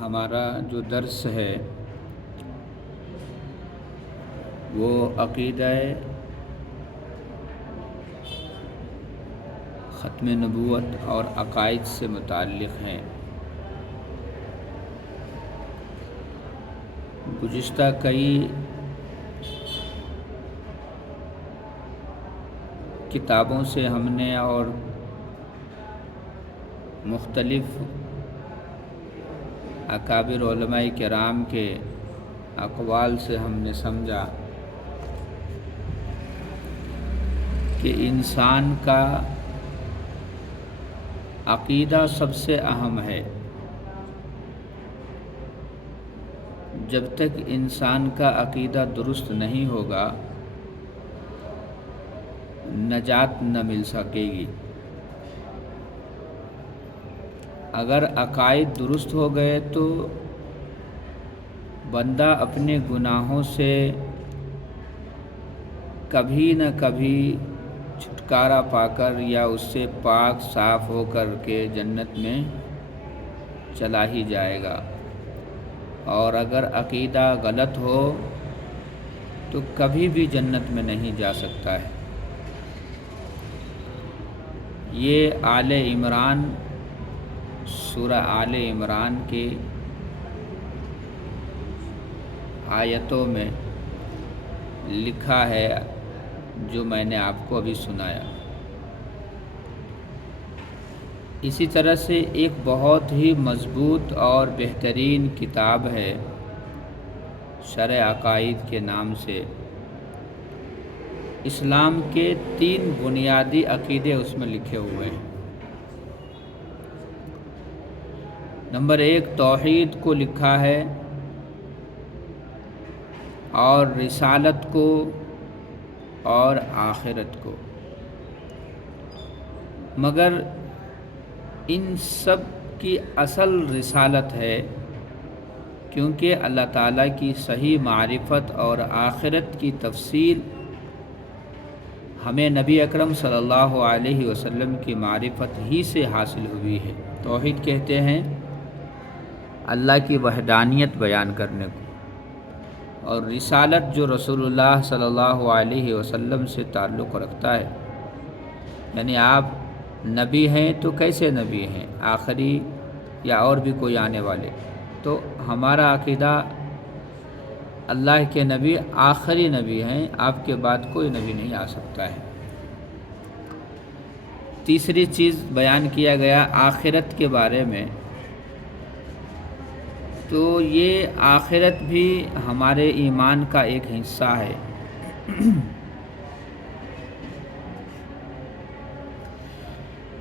ہمارا جو درس ہے وہ عقیدہ ختم نبوت اور عقائد سے متعلق ہیں۔ گزشتہ کئی کتابوں سے ہم نے اور مختلف اکابر علماء کرام کے اقوال سے ہم نے سمجھا کہ انسان کا عقیدہ سب سے اہم ہے۔ جب تک انسان کا عقیدہ درست نہیں ہوگا نجات نہ مل سکے گی۔ اگر عقائد درست ہو گئے تو بندہ اپنے گناہوں سے کبھی نہ کبھی چھٹکارا پا کر یا اس سے پاک صاف ہو کر کے جنت میں چلا ہی جائے گا، اور اگر عقیدہ غلط ہو تو کبھی بھی جنت میں نہیں جا سکتا ہے۔ یہ آل عمران، سورہ آل عمران کی آیتوں میں لکھا ہے جو میں نے آپ کو ابھی سنایا۔ اسی طرح سے ایک بہت ہی مضبوط اور بہترین کتاب ہے شرح عقائد کے نام سے۔ اسلام کے 3 بنیادی عقیدے اس میں لکھے ہوئے ہیں۔ نمبر 1 توحید کو لکھا ہے، اور رسالت کو اور آخرت کو، مگر ان سب کی اصل رسالت ہے، کیونکہ اللہ تعالیٰ کی صحیح معرفت اور آخرت کی تفصیل ہمیں نبی اکرم صلی اللہ علیہ وسلم کی معرفت ہی سے حاصل ہوئی ہے۔ توحید کہتے ہیں اللہ کی وحدانیت بیان کرنے کو، اور رسالت جو رسول اللہ صلی اللہ علیہ وسلم سے تعلق رکھتا ہے، یعنی آپ نبی ہیں تو کیسے نبی ہیں، آخری یا اور بھی کوئی آنے والے؟ تو ہمارا عقیدہ اللہ کے نبی آخری نبی ہیں، آپ کے بعد کوئی نبی نہیں آ سکتا ہے۔ تیسری چیز بیان کیا گیا آخرت کے بارے میں، تو یہ آخرت بھی ہمارے ایمان کا ایک حصہ ہے۔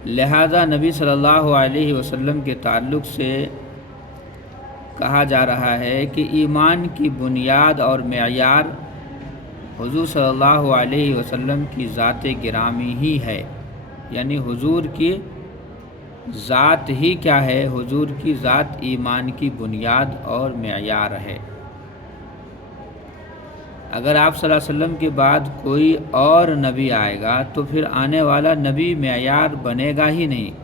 لہذا نبی صلی اللہ علیہ وسلم کے تعلق سے کہا جا رہا ہے کہ ایمان کی بنیاد اور معیار حضور صلی اللہ علیہ وسلم کی ذات گرامی ہی ہے، یعنی حضور کی ذات ہی کیا ہے؟ حضور کی ذات ایمان کی بنیاد اور معیار ہے۔ اگر آپ صلی اللہ علیہ وسلم کے بعد کوئی اور نبی آئے گا تو پھر آنے والا نبی معیار بنے گا ہی نہیں،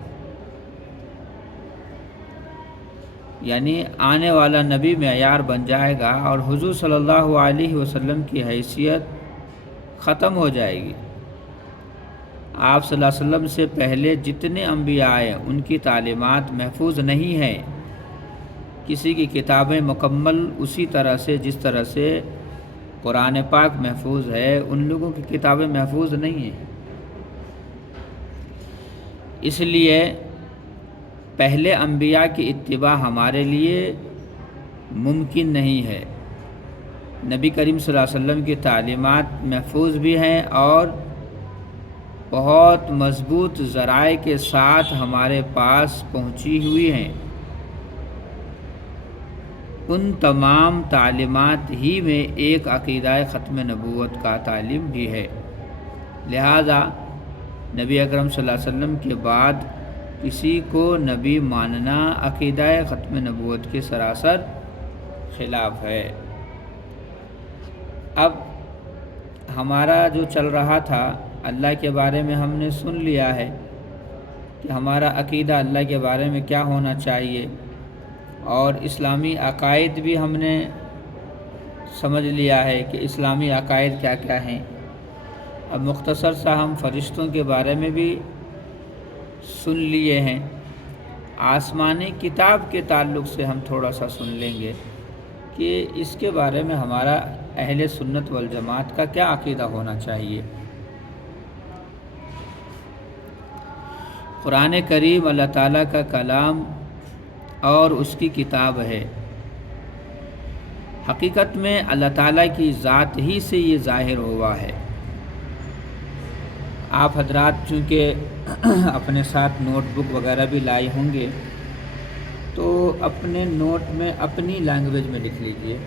یعنی آنے والا نبی معیار بن جائے گا اور حضور صلی اللہ علیہ وسلم کی حیثیت ختم ہو جائے گی۔ آپ صلی اللہ علیہ وسلم سے پہلے جتنے انبیاء آئے ان کی تعلیمات محفوظ نہیں ہیں۔ کسی کی کتابیں مکمل اسی طرح سے جس طرح سے قرآن پاک محفوظ ہے، ان لوگوں کی کتابیں محفوظ نہیں ہیں۔ اس لیے پہلے انبیاء کی اتباع ہمارے لیے ممکن نہیں ہے۔ نبی کریم صلی اللہ علیہ وسلم کی تعلیمات محفوظ بھی ہیں اور بہت مضبوط ذرائع کے ساتھ ہمارے پاس پہنچی ہوئی ہیں۔ ان تمام تعلیمات ہی میں ایک عقیدہ ختم نبوت کا تعلیم بھی ہے۔ لہذا نبی اکرم صلی اللہ علیہ وسلم کے بعد کسی کو نبی ماننا عقیدہ ختم نبوت کے سراسر خلاف ہے۔ اب ہمارا جو چل رہا تھا، اللہ کے بارے میں ہم نے سن لیا ہے کہ ہمارا عقیدہ اللہ کے بارے میں کیا ہونا چاہیے، اور اسلامی عقائد بھی ہم نے سمجھ لیا ہے کہ اسلامی عقائد کیا کیا ہیں۔ اب مختصر سا ہم فرشتوں کے بارے میں بھی سن لیے ہیں۔ آسمانی کتاب کے تعلق سے ہم تھوڑا سا سن لیں گے کہ اس کے بارے میں ہمارا اہل سنت والجماعت کا کیا عقیدہ ہونا چاہیے۔ قرآن کریم اللہ تعالیٰ کا کلام اور اس کی کتاب ہے۔ حقیقت میں اللہ تعالیٰ کی ذات ہی سے یہ ظاہر ہوا ہے۔ آپ حضرات چونکہ اپنے ساتھ نوٹ بک وغیرہ بھی لائے ہوں گے تو اپنے نوٹ میں اپنی لینگویج میں لکھ لیجئے،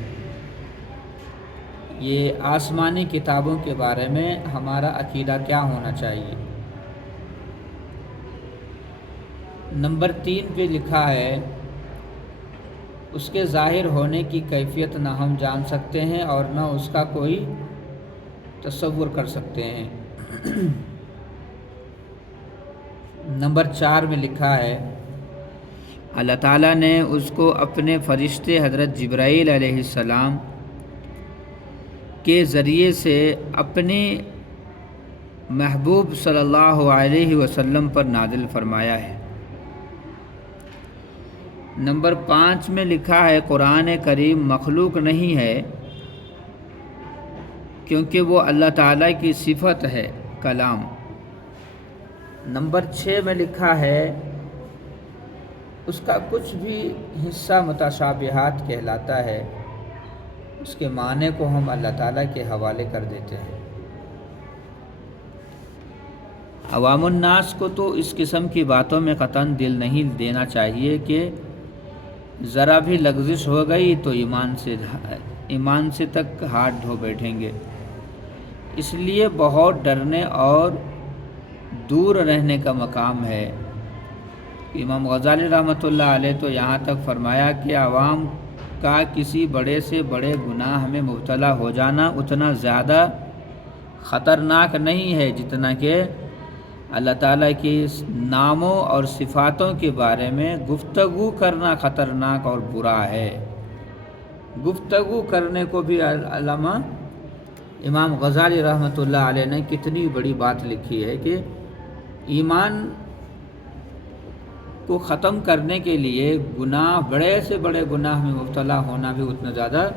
یہ آسمانی کتابوں کے بارے میں ہمارا عقیدہ کیا ہونا چاہیے۔ نمبر 3 پہ لکھا ہے اس کے ظاہر ہونے کی کیفیت نہ ہم جان سکتے ہیں اور نہ اس کا کوئی تصور کر سکتے ہیں۔ نمبر 4 میں لکھا ہے اللہ تعالیٰ نے اس کو اپنے فرشتے حضرت جبرائیل علیہ السلام کے ذریعے سے اپنے محبوب صلی اللہ علیہ وسلم پر نازل فرمایا ہے۔ نمبر 5 میں لکھا ہے قرآن کریم مخلوق نہیں ہے کیونکہ وہ اللہ تعالیٰ کی صفت ہے کلام۔ نمبر 6 میں لکھا ہے اس کا کچھ بھی حصہ متشابہات کہلاتا ہے، اس کے معنی کو ہم اللہ تعالیٰ کے حوالے کر دیتے ہیں۔ عوام الناس کو تو اس قسم کی باتوں میں قطعاً دل نہیں دینا چاہیے کہ ذرا بھی لغزش ہو گئی تو ایمان سے تک ہاتھ دھو بیٹھیں گے۔ اس لیے بہت ڈرنے اور دور رہنے کا مقام ہے۔ امام غزالی رحمۃ اللہ علیہ تو یہاں تک فرمایا کہ عوام کا کسی بڑے سے بڑے گناہ میں مبتلا ہو جانا اتنا زیادہ خطرناک نہیں ہے جتنا کہ اللہ تعالیٰ کی ناموں اور صفاتوں کے بارے میں گفتگو کرنا خطرناک اور برا ہے۔ گفتگو کرنے کو بھی علامہ امام غزالی رحمۃ اللہ علیہ نے کتنی بڑی بات لکھی ہے کہ ایمان کو ختم کرنے کے لیے گناہ بڑے سے بڑے گناہ میں مبتلا ہونا بھی اتنا زیادہ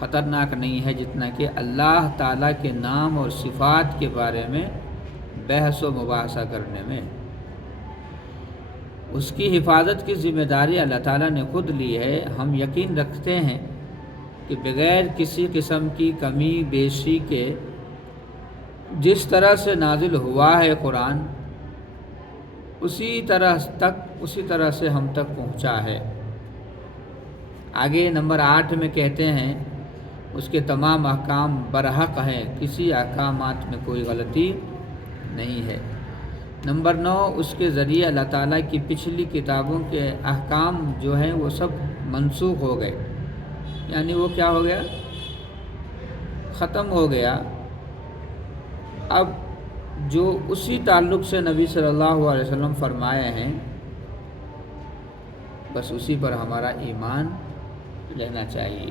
خطرناک نہیں ہے جتنا کہ اللہ تعالیٰ کے نام اور صفات کے بارے میں بحث و مباحثہ کرنے میں۔ اس کی حفاظت کی ذمہ داری اللہ تعالیٰ نے خود لی ہے۔ ہم یقین رکھتے ہیں کہ بغیر کسی قسم کی کمی بیشی کے جس طرح سے نازل ہوا ہے قرآن اسی طرح سے ہم تک پہنچا ہے۔ آگے نمبر 8 میں کہتے ہیں اس کے تمام احکام برحق ہیں، کسی احکامات میں کوئی غلطی نہیں ہے۔ نمبر 9 اس کے ذریعے اللہ تعالیٰ کی پچھلی کتابوں کے احکام جو ہیں وہ سب منسوخ ہو گئے، یعنی وہ کیا ہو گیا؟ ختم ہو گیا۔ اب جو اسی تعلق سے نبی صلی اللہ علیہ وسلم فرمائے ہیں بس اسی پر ہمارا ایمان رہنا چاہیے۔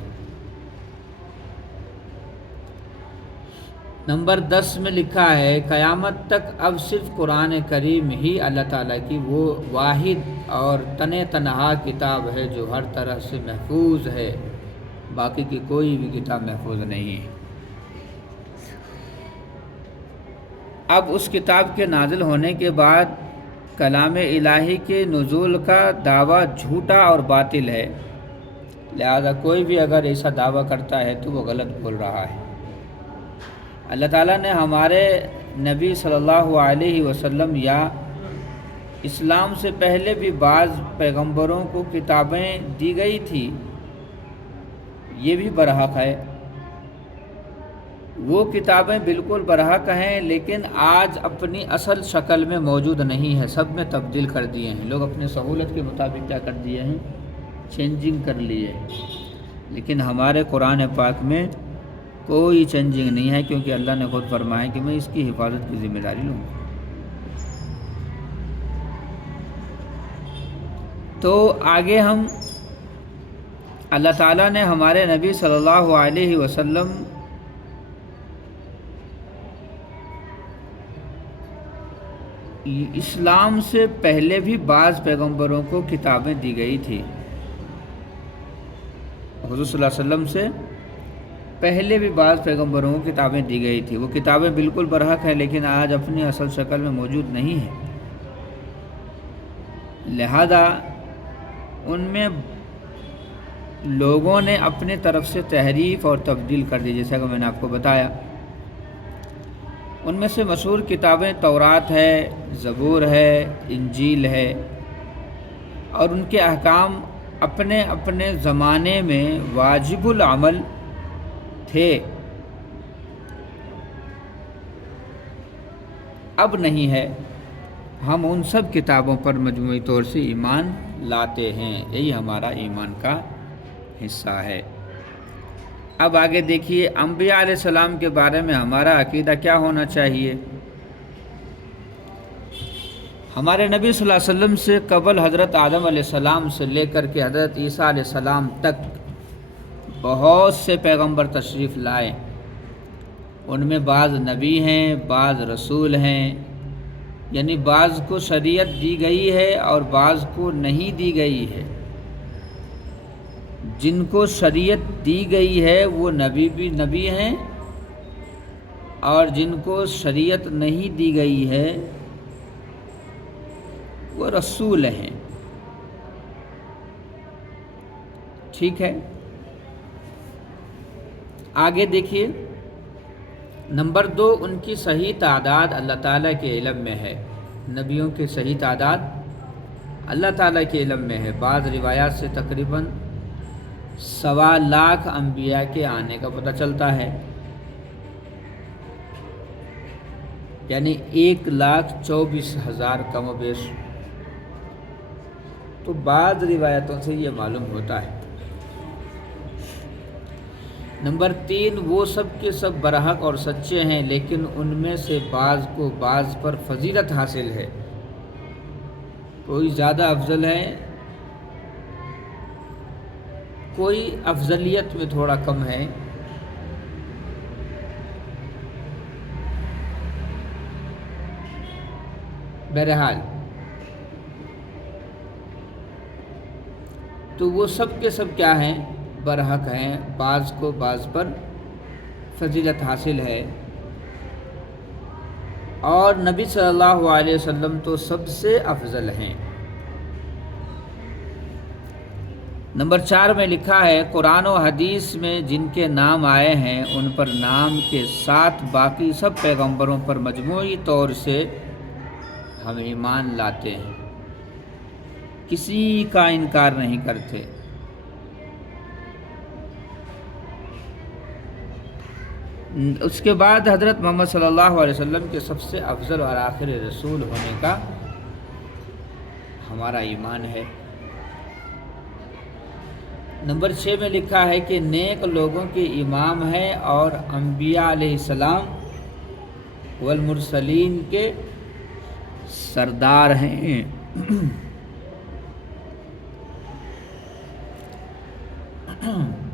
نمبر 10 میں لکھا ہے قیامت تک اب صرف قرآن کریم ہی اللہ تعالیٰ کی وہ واحد اور تنہا کتاب ہے جو ہر طرح سے محفوظ ہے، باقی کی کوئی بھی کتاب محفوظ نہیں ہے۔ اب اس کتاب کے نازل ہونے کے بعد کلام الہی کے نزول کا دعویٰ جھوٹا اور باطل ہے، لہذا کوئی بھی اگر ایسا دعویٰ کرتا ہے تو وہ غلط بول رہا ہے۔ اللہ تعالیٰ نے ہمارے نبی صلی اللہ علیہ وسلم یا اسلام سے پہلے بھی بعض پیغمبروں کو کتابیں دی گئی تھی، یہ بھی برحق ہے۔ وہ کتابیں بالکل برحق ہیں لیکن آج اپنی اصل شکل میں موجود نہیں ہیں، سب میں تبدیل کر دیے ہیں لوگ، اپنے سہولت کے مطابق کیا کر دیے ہیں؟ چینجنگ کر لیے ہیں۔ لیکن ہمارے قرآن پاک میں کوئی چینجنگ نہیں ہے کیونکہ اللہ نے خود فرمایا کہ میں اس کی حفاظت کی ذمہ داری لوں گا۔ تو آگے ہم اللہ تعالیٰ نے ہمارے نبی صلی اللہ علیہ وسلم اسلام سے پہلے بھی بعض پیغمبروں کو کتابیں دی گئی تھی۔ حضور صلی اللہ علیہ وسلم سے پہلے بھی بعض پیغمبروں کو کتابیں دی گئی تھی۔ وہ کتابیں بالکل برحق ہیں لیکن آج اپنی اصل شکل میں موجود نہیں ہیں، لہذا ان میں لوگوں نے اپنے طرف سے تحریف اور تبدیل کر دی، جیسا کہ میں نے آپ کو بتایا۔ ان میں سے مشہور کتابیں تورات ہے، زبور ہے، انجیل ہے، اور ان کے احکام اپنے اپنے زمانے میں واجب العمل تھے، اب نہیں ہے۔ ہم ان سب کتابوں پر مجموعی طور سے ایمان لاتے ہیں، یہی ہمارا ایمان کا حصہ ہے۔ اب آگے دیکھیے انبیاء علیہ السلام کے بارے میں ہمارا عقیدہ کیا ہونا چاہیے۔ ہمارے نبی صلی اللہ علیہ وسلم سے قبل حضرت آدم علیہ السلام سے لے کر کے حضرت عیسیٰ علیہ السلام تک بہت سے پیغمبر تشریف لائے۔ ان میں بعض نبی ہیں، بعض رسول ہیں، یعنی بعض کو شریعت دی گئی ہے اور بعض کو نہیں دی گئی ہے۔ جن کو شریعت دی گئی ہے وہ نبی بھی نبی ہیں، اور جن کو شریعت نہیں دی گئی ہے وہ رسول ہیں۔ ٹھیک ہے، آگے دیکھیے نمبر 2، ان کی صحیح تعداد اللہ تعالیٰ کے علم میں ہے۔ نبیوں کی صحیح تعداد اللہ تعالیٰ کے علم میں ہے۔ بعض روایات سے تقریباً 1.25 لاکھ انبیاء کے آنے کا پتہ چلتا ہے، یعنی 1,24,000 کم و بیش، تو بعض روایتوں سے یہ معلوم ہوتا ہے۔ نمبر 3، وہ سب کے سب برحق اور سچے ہیں، لیکن ان میں سے بعض کو بعض پر فضیلت حاصل ہے، کوئی زیادہ افضل ہے، کوئی افضلیت میں تھوڑا کم ہے۔ بہرحال تو وہ سب کے سب کیا ہیں؟ برحق ہیں، بعض کو بعض پر فضیلت حاصل ہے، اور نبی صلی اللہ علیہ وسلم تو سب سے افضل ہیں۔ نمبر 4 میں لکھا ہے قرآن و حدیث میں جن کے نام آئے ہیں ان پر نام کے ساتھ باقی سب پیغمبروں پر مجموعی طور سے ہم ایمان لاتے ہیں، کسی کا انکار نہیں کرتے۔ اس کے بعد حضرت محمد صلی اللہ علیہ وسلم کے سب سے افضل اور آخری رسول ہونے کا ہمارا ایمان ہے۔ نمبر 6 میں لکھا ہے کہ نیک لوگوں کے امام ہیں اور انبیاء علیہ السلام والمرسلین کے سردار ہیں۔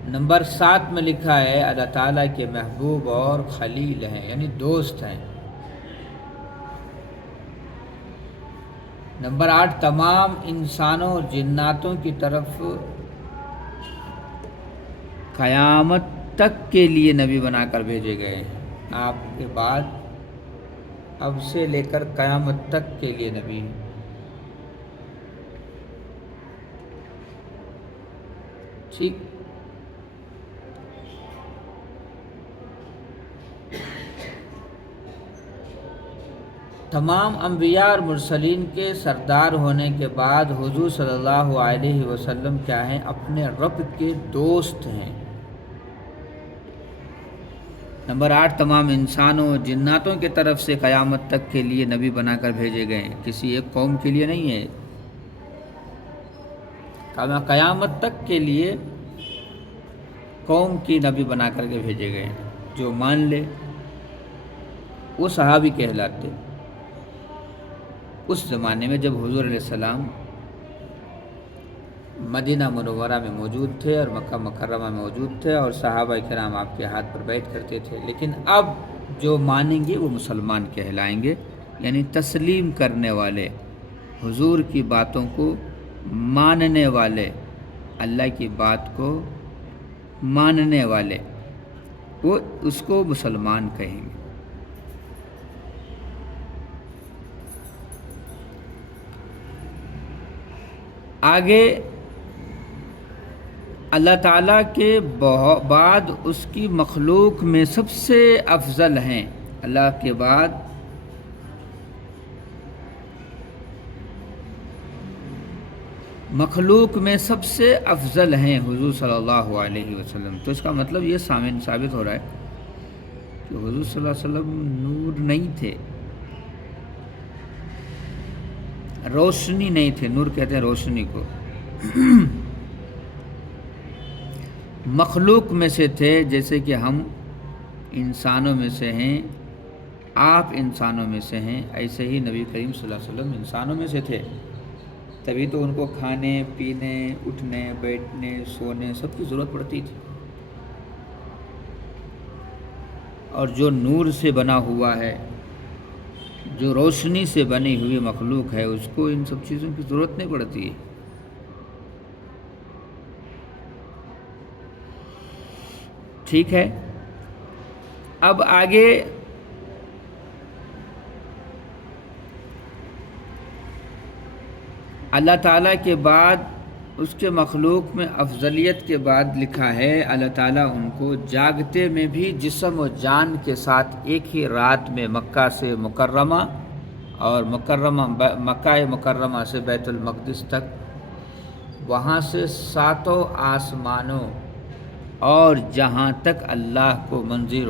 نمبر 7 میں لکھا ہے اللہ تعالیٰ کے محبوب اور خلیل ہیں، یعنی دوست ہیں۔ نمبر 8، تمام انسانوں اور جناتوں کی طرف قیامت تک کے لیے نبی بنا کر بھیجے گئے ہیں۔ آپ کے بعد اب سے لے کر قیامت تک کے لیے نبی ہیں۔ ٹھیک، تمام انبیاء اور مرسلین کے سردار ہونے کے بعد حضور صلی اللہ علیہ وسلم کیا ہیں؟ اپنے رب کے دوست ہیں۔ نمبر 8، تمام انسانوں اور جناتوں کی طرف سے قیامت تک کے لیے نبی بنا کر بھیجے گئے ہیں، کسی ایک قوم کے لیے نہیں ہے، قیامت تک کے لیے قوم کی نبی بنا کر کے بھیجے گئے ہیں۔ جو مان لے وہ صحابی کہلاتے۔ اس زمانے میں جب حضور علیہ السلام مدینہ منورہ میں موجود تھے اور مکہ مکرمہ میں موجود تھے، اور صحابہ کرام آپ کے ہاتھ پر بیٹھ کرتے تھے، لیکن اب جو مانیں گے وہ مسلمان کہلائیں گے، یعنی تسلیم کرنے والے، حضور کی باتوں کو ماننے والے، اللہ کی بات کو ماننے والے، وہ اس کو مسلمان کہیں گے۔ آگے اللہ تعالیٰ کے بعد اس کی مخلوق میں سب سے افضل ہیں، اللہ کے بعد مخلوق میں سب سے افضل ہیں حضور صلی اللہ علیہ وسلم۔ تو اس کا مطلب یہ ثابت ہو رہا ہے کہ حضور صلی اللہ علیہ وسلم نور نہیں تھے، روشنی نہیں تھے، نور کہتے ہیں روشنی کو، مخلوق میں سے تھے، جیسے کہ ہم انسانوں میں سے ہیں، آپ انسانوں میں سے ہیں، ایسے ہی نبی کریم صلی اللہ علیہ وسلم انسانوں میں سے تھے، تبھی تو ان کو کھانے پینے، اٹھنے بیٹھنے سونے سب کی ضرورت پڑتی تھی، اور جو نور سے بنا ہوا ہے، جو روشنی سے بنی ہوئی مخلوق ہے، اس کو ان سب چیزوں کی ضرورت نہیں پڑتی ہے۔ ٹھیک ہے، اب آگے اللہ تعالیٰ کے بعد اس کے مخلوق میں افضلیت کے بعد لکھا ہے، اللہ تعالیٰ ان کو جاگتے میں بھی جسم و جان کے ساتھ ایک ہی رات میں مکہ سے مکرمہ اور مکہ مکرمہ سے بیت المقدس تک، وہاں سے 7 آسمانوں اور جہاں تک اللہ کو منظور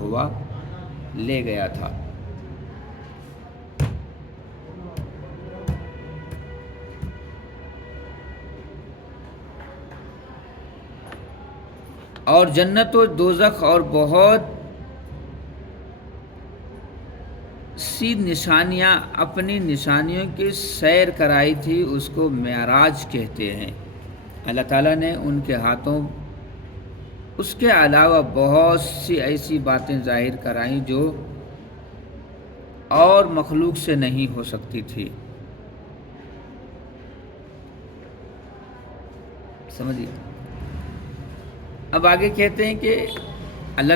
ہوا لے گیا تھا۔ اور جنت و دوزخ اور بہت سی نشانیاں، اپنی نشانیوں کی سیر کرائی تھی، اس کو معراج کہتے ہیں۔ اللہ تعالیٰ نے ان کے ہاتھوں اس کے علاوہ بہت سی ایسی باتیں ظاہر کرائیں جو اور مخلوق سے نہیں ہو سکتی تھی۔ سمجھیے، اب آگے کہتے ہیں کہ اللہ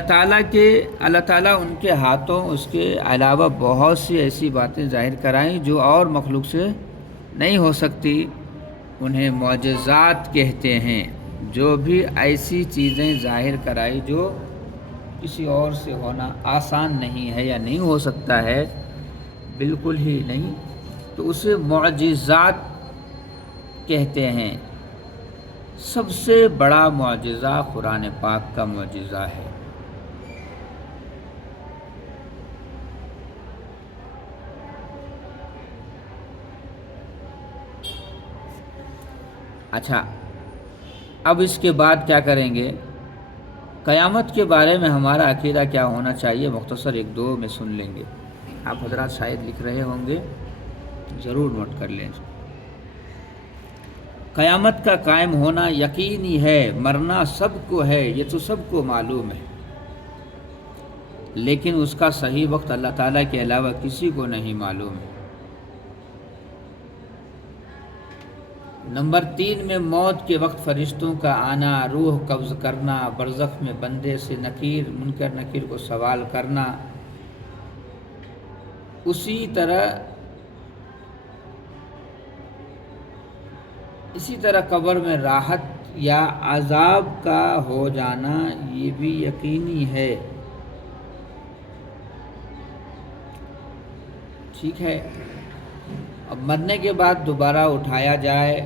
تعالیٰ ان کے ہاتھوں اس کے علاوہ بہت سی ایسی باتیں ظاہر کرائیں جو اور مخلوق سے نہیں ہو سکتی، انہیں معجزات کہتے ہیں۔ جو بھی ایسی چیزیں ظاہر کرائی جو کسی اور سے ہونا آسان نہیں ہے یا نہیں ہو سکتا ہے، بالکل ہی نہیں، تو اسے معجزات کہتے ہیں۔ سب سے بڑا معجزہ قرآن پاک کا معجزہ ہے۔ اچھا، اب اس کے بعد کیا کریں گے؟ قیامت کے بارے میں ہمارا عقیدہ کیا ہونا چاہیے، مختصر 1-2 میں سن لیں گے۔ آپ حضرات شاید لکھ رہے ہوں گے، ضرور نوٹ کر لیں۔ قیامت کا قائم ہونا یقینی ہے، مرنا سب کو ہے، یہ تو سب کو معلوم ہے، لیکن اس کا صحیح وقت اللہ تعالیٰ کے علاوہ کسی کو نہیں معلوم ہے۔ نمبر 3 میں موت کے وقت فرشتوں کا آنا، روح قبض کرنا، برزخ میں بندے سے منکر نکیر کو سوال کرنا، اسی طرح قبر میں راحت یا عذاب کا ہو جانا، یہ بھی یقینی ہے۔ ٹھیک ہے، اب مرنے کے بعد دوبارہ اٹھایا جائے،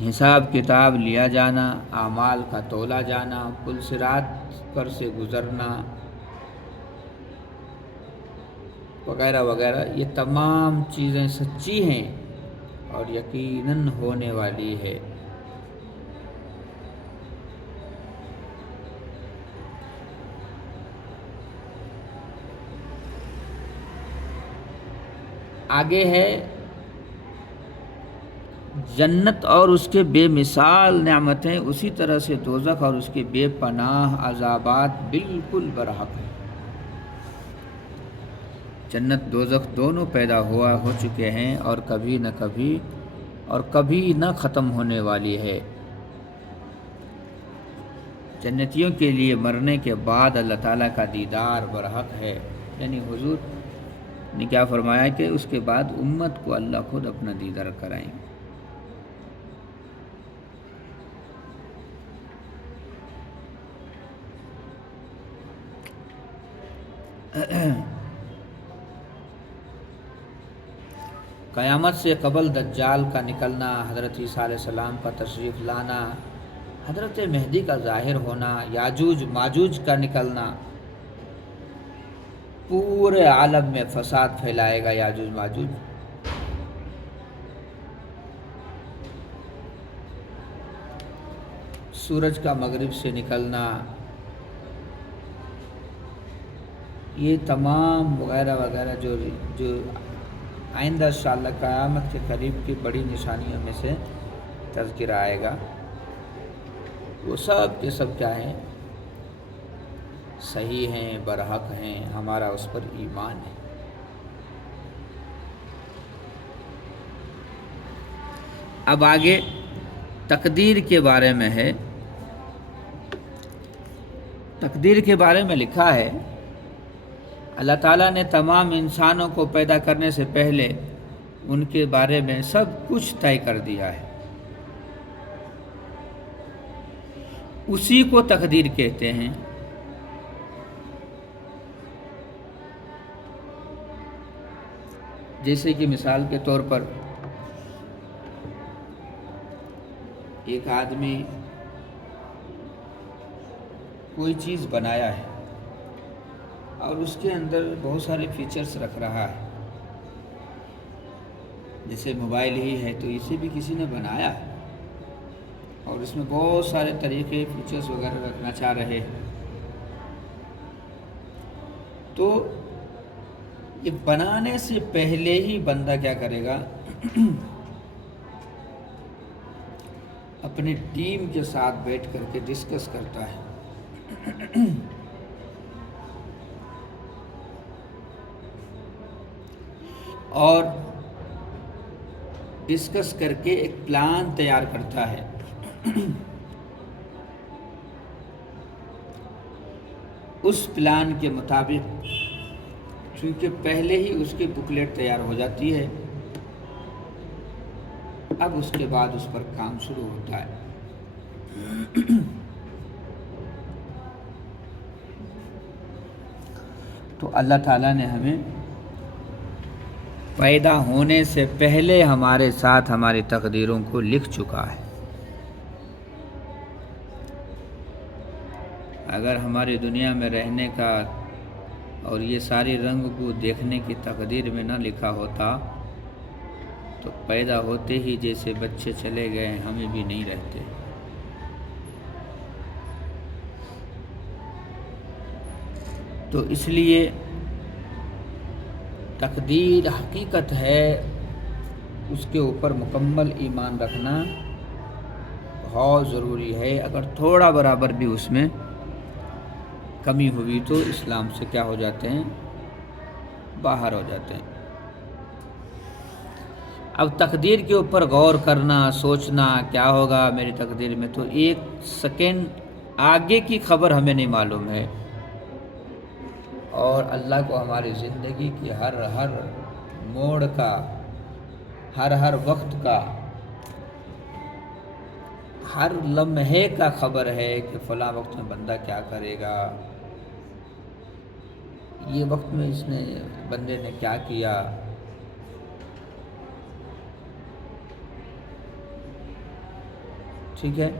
حساب کتاب لیا جانا، اعمال کا تولا جانا، پل صراط پر سے گزرنا وغیرہ وغیرہ، یہ تمام چیزیں سچی ہیں اور یقیناً ہونے والی ہے۔ آگے ہے جنت اور اس کے بے مثال نعمتیں، اسی طرح سے دوزخ اور اس کے بے پناہ عذابات بالکل برحق ہیں۔ جنت دوزخ دونوں پیدا ہو چکے ہیں، اور کبھی نہ ختم ہونے والی ہے۔ جنتیوں کے لیے مرنے کے بعد اللہ تعالیٰ کا دیدار برحق ہے، یعنی حضور نے کیا فرمایا کہ اس کے بعد امت کو اللہ خود اپنا دیدار کرائیں گے۔ قیامت سے قبل دجال کا نکلنا، حضرت عیسیٰ علیہ السلام کا تشریف لانا، حضرت مہدی کا ظاہر ہونا، یاجوج ماجوج کا نکلنا، پورے عالم میں فساد پھیلائے گا یاجوج ماجوج۔ سورج کا مغرب سے نکلنا، یہ تمام وغیرہ وغیرہ جو آئندہ انشاءاللہ قیامت کے قریب کی بڑی نشانیوں میں سے تذکرہ آئے گا، وہ سب کے سب کیا ہیں؟ صحیح ہیں، برحق ہیں، ہمارا اس پر ایمان ہے۔ اب آگے تقدیر کے بارے میں ہے۔ تقدیر کے بارے میں لکھا ہے، اللہ تعالیٰ نے تمام انسانوں کو پیدا کرنے سے پہلے ان کے بارے میں سب کچھ طے کر دیا ہے۔ اسی کو تقدیر کہتے ہیں۔ جیسے کہ مثال کے طور پر ایک آدمی کوئی چیز بنایا ہے اور اس کے اندر بہت سارے فیچرز رکھ رہا ہے، جیسے موبائل ہی ہے تو اسے بھی کسی نے بنایا ہے اور اس میں بہت سارے طریقے فیچرز وغیرہ رکھنا چاہ رہے ہیں، تو یہ بنانے سے پہلے ہی بندہ کیا کرے گا؟ اپنی ٹیم کے ساتھ بیٹھ کر کے ڈسکس کرتا ہے، اور ڈسکس کر کے ایک پلان تیار کرتا ہے۔ اس پلان کے مطابق چونکہ پہلے ہی اس کی بکلیٹ تیار ہو جاتی ہے، اب اس کے بعد اس پر کام شروع ہوتا ہے۔ تو اللہ تعالیٰ نے ہمیں پیدا ہونے سے پہلے ہمارے ساتھ ہماری تقدیروں کو لکھ چکا ہے۔ اگر ہماری دنیا میں رہنے کا اور یہ ساری رنگ کو دیکھنے کی تقدیر میں نہ لکھا ہوتا تو پیدا ہوتے ہی جیسے بچے چلے گئے ہمیں بھی نہیں رہتے۔ تو اس لیے تقدیر حقیقت ہے، اس کے اوپر مکمل ایمان رکھنا بہت ضروری ہے۔ اگر تھوڑا برابر بھی اس میں کمی ہوئی تو اسلام سے کیا ہو جاتے ہیں؟ باہر ہو جاتے ہیں۔ اب تقدیر کے اوپر غور کرنا، سوچنا کیا ہوگا میری تقدیر میں، تو ایک سیکنڈ آگے کی خبر ہمیں نہیں معلوم ہے، اور اللہ کو ہماری زندگی کی ہر موڑ کا، ہر وقت کا، ہر لمحے کا خبر ہے کہ فلاں وقت میں بندہ کیا کرے گا، یہ وقت میں بندے نے کیا کیا۔ ٹھیک ہے،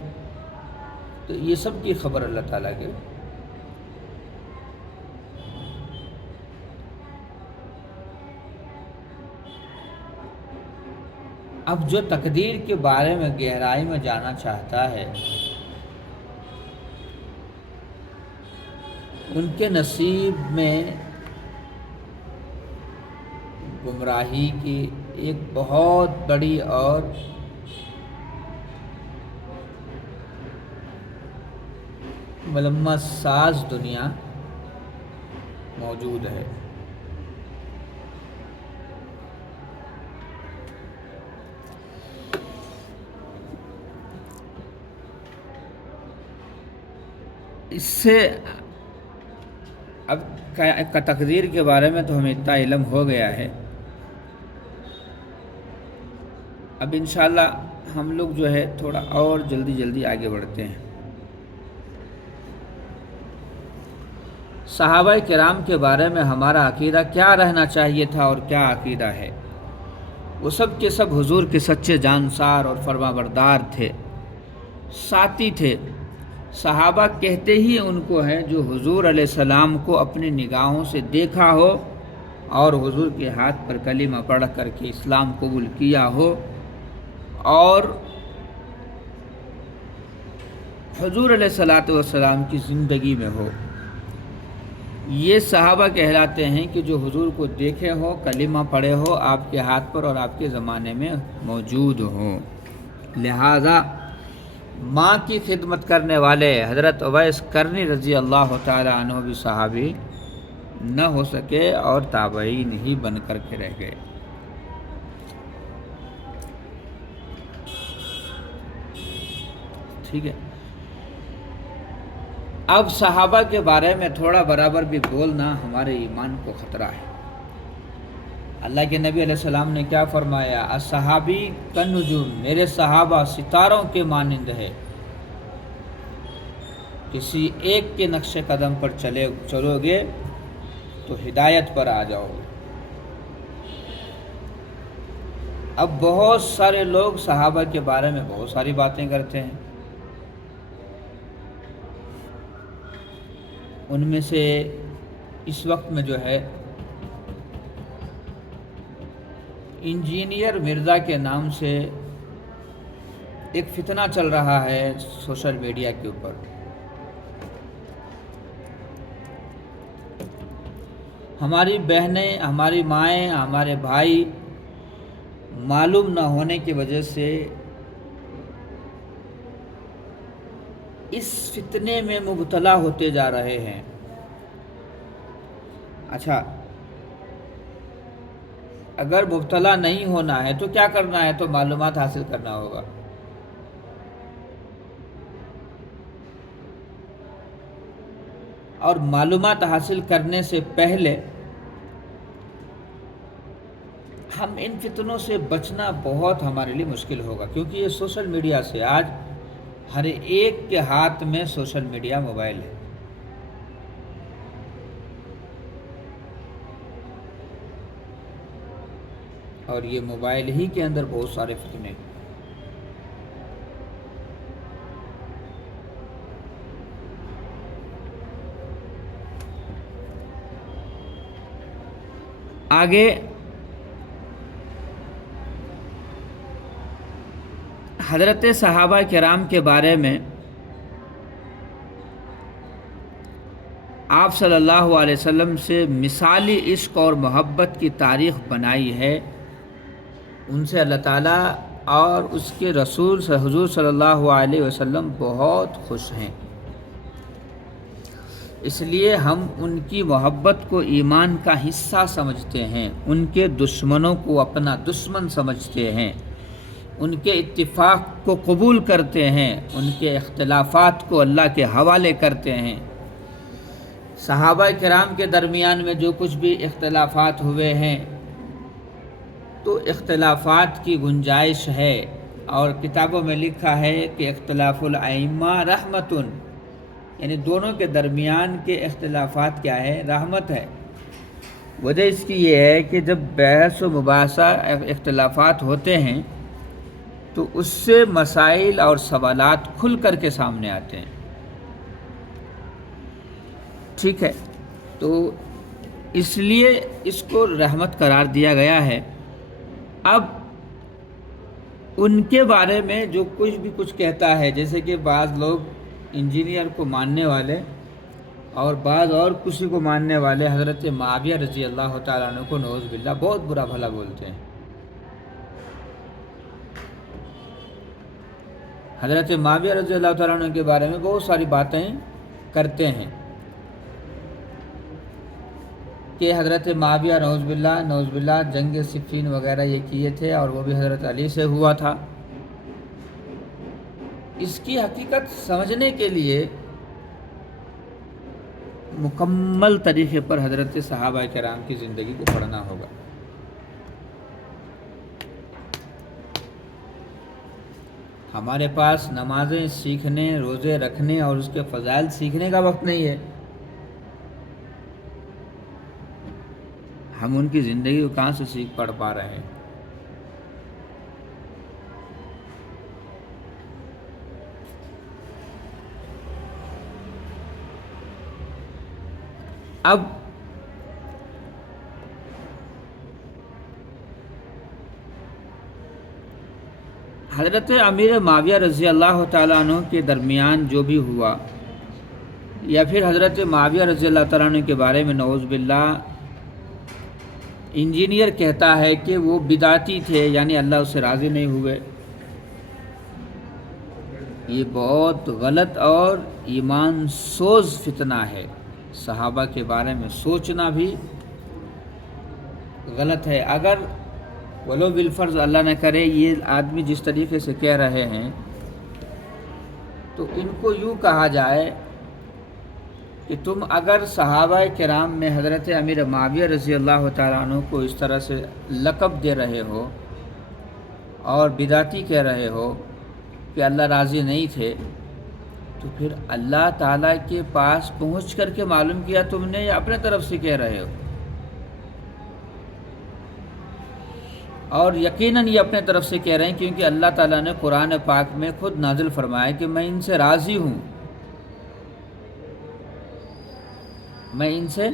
تو یہ سب کی خبر اللہ تعالیٰ کے۔ اب جو تقدیر کے بارے میں گہرائی میں جاننا چاہتا ہے، ان کے نصیب میں گمراہی کی ایک بہت بڑی اور ملمت ساز دنیا موجود ہے۔ اس سے اب کا تقدیر کے بارے میں تو ہمیں اتنا علم ہو گیا ہے، اب انشاءاللہ ہم لوگ جو ہے تھوڑا اور جلدی آگے بڑھتے ہیں۔ صحابہ کرام کے بارے میں ہمارا عقیدہ کیا رہنا چاہیے تھا اور کیا عقیدہ ہے؟ وہ سب کے سب حضور کے سچے جانسار اور فرمانبردار تھے، ساتھی تھے۔ صحابہ کہتے ہی ان کو ہیں جو حضور علیہ السلام کو اپنی نگاہوں سے دیکھا ہو اور حضور کے ہاتھ پر کلمہ پڑھ کر کے اسلام قبول کیا ہو اور حضور علیہ الصلوۃ والسلام کی زندگی میں ہو، یہ صحابہ کہلاتے ہیں کہ جو حضور کو دیکھے ہو، کلمہ پڑھے ہو آپ کے ہاتھ پر اور آپ کے زمانے میں موجود ہوں۔ لہذا ماں کی خدمت کرنے والے حضرت اویس کرنی رضی اللہ تعالی عنہ بھی صحابی نہ ہو سکے اور تابعین ہی بن کر کے رہ گئے۔ ٹھیک ہے، اب صحابہ کے بارے میں تھوڑا برابر بھی بولنا ہمارے ایمان کو خطرہ ہے۔ اللہ کے نبی علیہ السلام نے کیا فرمایا؟ الصحابی کالنجوم، میرے صحابہ ستاروں کے مانند ہے، کسی ایک کے نقش قدم پر چلو گے تو ہدایت پر آ جاؤ گے۔ اب بہت سارے لوگ صحابہ کے بارے میں بہت ساری باتیں کرتے ہیں، ان میں سے اس وقت میں جو ہے انجینئر مرزا کے نام سے ایک فتنہ چل رہا ہے سوشل میڈیا کے اوپر۔ ہماری بہنیں، ہماری مائیں، ہمارے بھائی معلوم نہ ہونے کی وجہ سے اس فتنے میں مبتلا ہوتے جا رہے ہیں۔ اچھا، اگر مبتلا نہیں ہونا ہے تو کیا کرنا ہے؟ تو معلومات حاصل کرنا ہوگا۔ اور معلومات حاصل کرنے سے پہلے ہم ان فتنوں سے بچنا بہت ہمارے لیے مشکل ہوگا، کیونکہ یہ سوشل میڈیا سے آج ہر ایک کے ہاتھ میں سوشل میڈیا موبائل ہے۔ اور یہ موبائل ہی کے اندر بہت سارے فتنے ہیں۔ آگے حضرت صحابہ کرام کے بارے میں آپ صلی اللہ علیہ وسلم سے مثالی عشق اور محبت کی تاریخ بنائی ہے۔ ان سے اللہ تعالیٰ اور اس کے رسول حضور صلی اللہ علیہ وسلم بہت خوش ہیں، اس لیے ہم ان کی محبت کو ایمان کا حصہ سمجھتے ہیں، ان کے دشمنوں کو اپنا دشمن سمجھتے ہیں، ان کے اتفاق کو قبول کرتے ہیں، ان کے اختلافات کو اللہ کے حوالے کرتے ہیں۔ صحابہ کرام کے درمیان میں جو کچھ بھی اختلافات ہوئے ہیں تو اختلافات کی گنجائش ہے، اور کتابوں میں لکھا ہے کہ اختلاف الائمہ رحمتن، یعنی دونوں کے درمیان کے اختلافات کیا ہے؟ رحمت ہے۔ وجہ اس کی یہ ہے کہ جب بحث و مباحثہ اختلافات ہوتے ہیں تو اس سے مسائل اور سوالات کھل کر کے سامنے آتے ہیں۔ ٹھیک ہے، تو اس لیے اس کو رحمت قرار دیا گیا ہے۔ اب ان کے بارے میں جو کچھ کہتا ہے، جیسے کہ بعض لوگ انجینئر کو ماننے والے اور بعض اور کسی کو ماننے والے حضرت معاویہ رضی اللہ تعالیٰ عنہ کو نعوذ باللہ بہت برا بھلا بولتے ہیں۔ حضرت معاویہ رضی اللہ تعالیٰ عنہ کے بارے میں بہت ساری باتیں کرتے ہیں کہ حضرت معاویہ نعوذ باللہ جنگ صفین وغیرہ یہ کیے تھے، اور وہ بھی حضرت علی سے ہوا تھا۔ اس کی حقیقت سمجھنے کے لیے مکمل طریقے پر حضرت صحابہ کرام کی زندگی کو پڑھنا ہوگا۔ ہمارے پاس نمازیں سیکھنے، روزے رکھنے اور اس کے فضائل سیکھنے کا وقت نہیں ہے۔ ہم ان کی زندگی کو کہاں سے سیکھ پڑھ پا رہے ہیں؟ اب حضرت امیر معاویہ رضی اللہ تعالیٰ عنہ کے درمیان جو بھی ہوا، یا پھر حضرت معاویہ رضی اللہ تعالیٰ عنہ کے بارے میں نعوذ باللہ انجینئر کہتا ہے کہ وہ بدعتی تھے، یعنی اللہ اس سے راضی نہیں ہوئے، یہ بہت غلط اور ایمان سوز فتنہ ہے۔ صحابہ کے بارے میں سوچنا بھی غلط ہے۔ اگر ولو بالفرض اللہ نہ کرے یہ آدمی جس طریقے سے کہہ رہے ہیں، تو ان کو یوں کہا جائے کہ تم اگر صحابہ کرام میں حضرت امیر معاویہ رضی اللہ تعالیٰ عنہ کو اس طرح سے لقب دے رہے ہو اور بدعتی کہہ رہے ہو کہ اللہ راضی نہیں تھے، تو پھر اللہ تعالیٰ کے پاس پہنچ کر کے معلوم کیا تم نے، یا اپنے طرف سے کہہ رہے ہو؟ اور یقیناً یہ اپنے طرف سے کہہ رہے ہیں، کیونکہ اللہ تعالیٰ نے قرآن پاک میں خود نازل فرمایا کہ میں ان سے راضی ہوں، میں ان سے